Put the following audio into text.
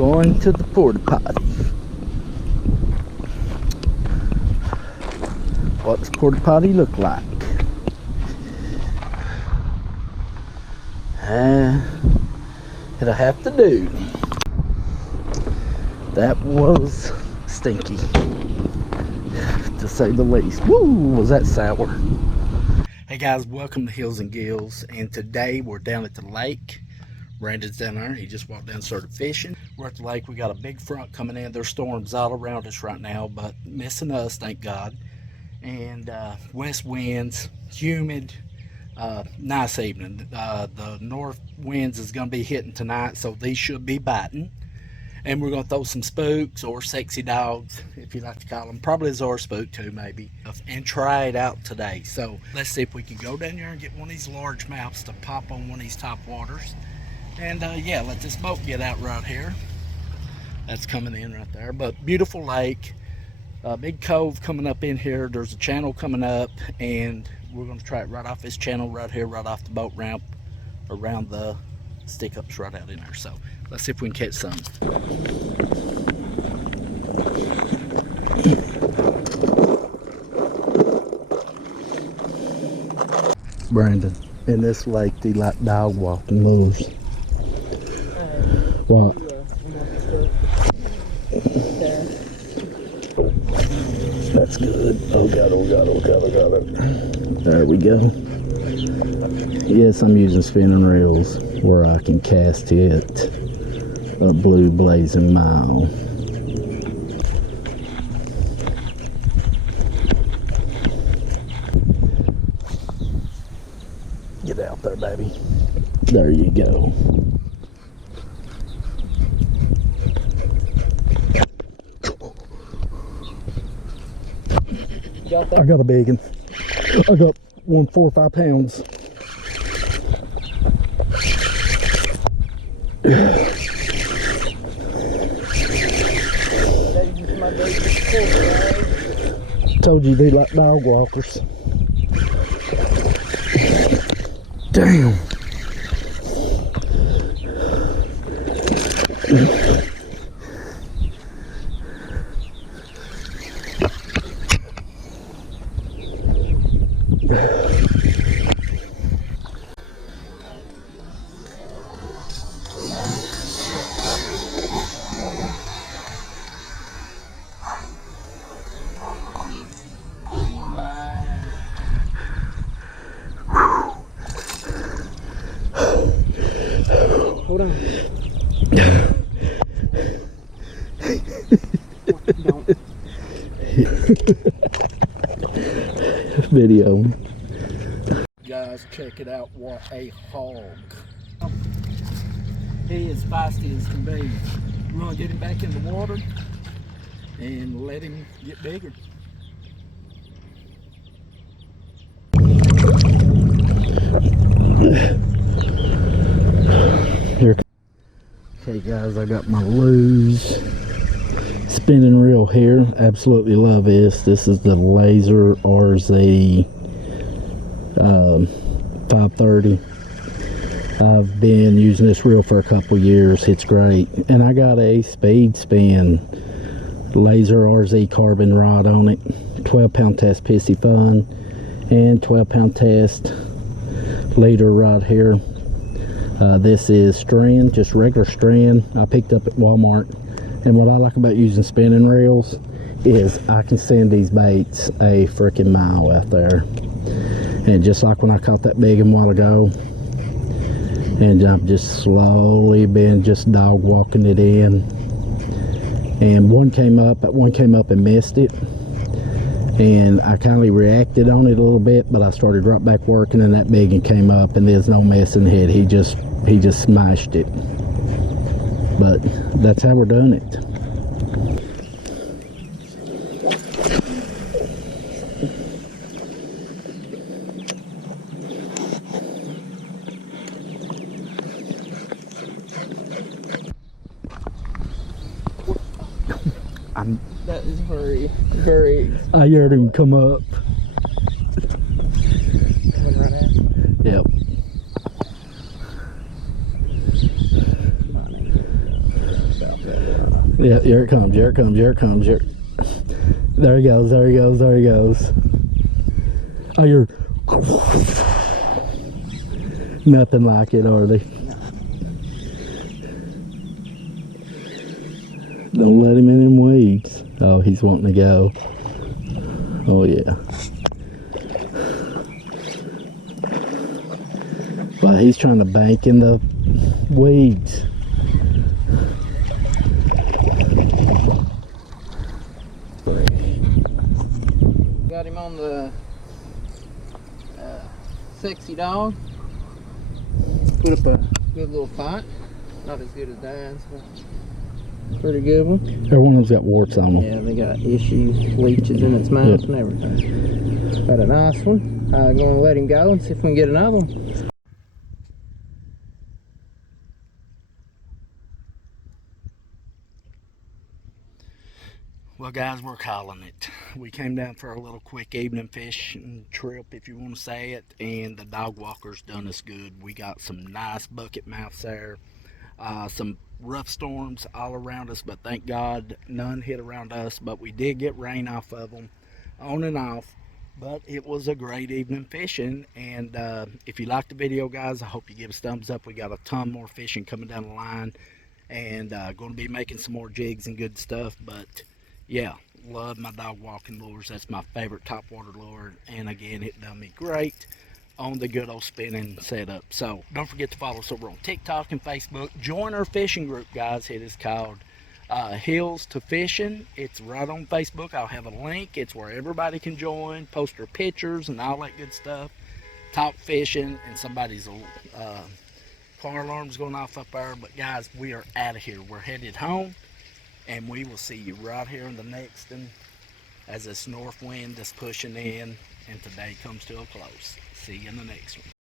Going to the porta potty. What's porta potty look like? It'll have to do. That was stinky, to say the least. Woo, was that sour. Hey guys, welcome to Hills and Gills, and today we're down at the lake. Brandon's down there. He just walked down, started fishing. We're at the lake. We got a big front coming in. There's storms all around us right now, but missing us, thank God. And west winds, humid, nice evening. The north winds is going to be hitting tonight, so these should be biting. And we're going to throw some spooks or sexy dogs, if you like to call them. Probably a Zor spook too, maybe. And try it out today. So let's see if we can go down there and get one of these largemouths to pop on one of these topwaters. And yeah, let this boat get out right here. That's coming in right there. But beautiful lake. Big cove coming up in here. There's a channel coming up, and we're going to try it right off this channel right here, right off the boat ramp, around the stick ups right out in there. So let's see if we can catch some. Brandon, in this lake, they like dog walking lures. What? That's good. Oh God, oh God, oh God, oh God. There we go. Yes, I'm using spinning reels where I can cast it a blue blazing mile. Get out there, baby. There you go. I got a big one. I got one 4 or 5 pounds. Told you they like dog walkers. Damn. Hold on. Don't. Video. Guys, check it out. What a hog. He is feisty as can be. We're going to get him back in the water and let him get bigger. Here. Okay guys, I got my Lews spinning reel here. Absolutely love this. This is the Laser RZ 530. I've been using this reel for a couple years. It's great. And I got a Speed Spin Laser RZ carbon rod on it. 12-pound test pissy fun. And 12-pound test leader rod here. This is strand, just regular strand. I picked up at Walmart. And what I like about using spinning reels is I can send these baits a freaking mile out there. And just like when I caught that big one a while ago, and I've just slowly been just dog walking it in. And one came up and missed it. And I kind of reacted on it a little bit, but I started right back working, and that big one came up, and there's no messing hit. He just smashed it. But that's how we're doing it. That is very. I heard him come up. Coming right at. Yep. About that. Yeah, here it comes, here it comes, here it comes, here. There he goes, there he goes, there he goes. Oh, you're... Nothing like it, are they? Don't let him in them weeds. Oh, he's wanting to go. Oh, yeah. Well, he's trying to bank in the weeds. Got him on the sexy dog. Put up a good little fight. Not as good as Dad's, but pretty good one. Every one of them's got warts on them. Yeah, they got issues, leeches in its mouth and everything. Got a nice one. Gonna let him go and see if we can get another one. Well, guys, we're calling it. We came down for a little quick evening fishing trip, if you want to say it, and the dog walker's done us good. We got some nice bucket mouths there, some rough storms all around us, but thank God none hit around us. But we did get rain off of them, on and off. But it was a great evening fishing, and if you liked the video, guys, I hope you give us a thumbs up. We got a ton more fishing coming down the line, and going to be making some more jigs and good stuff. But yeah, love my dog walking lures. That's my favorite topwater lure, and again, it done me great on the good old spinning setup. So don't forget to follow us over on TikTok and Facebook. Join our fishing group, guys. It is called Hills to Fishing. It's right on Facebook. I'll have a link. It's where everybody can join, post their pictures and all that good stuff, talk fishing, and somebody's car alarm's going off up there. But guys, we are out of here. We're headed home, and we will see you right here in the next one as this north wind is pushing in and today comes to a close. See you in the next one.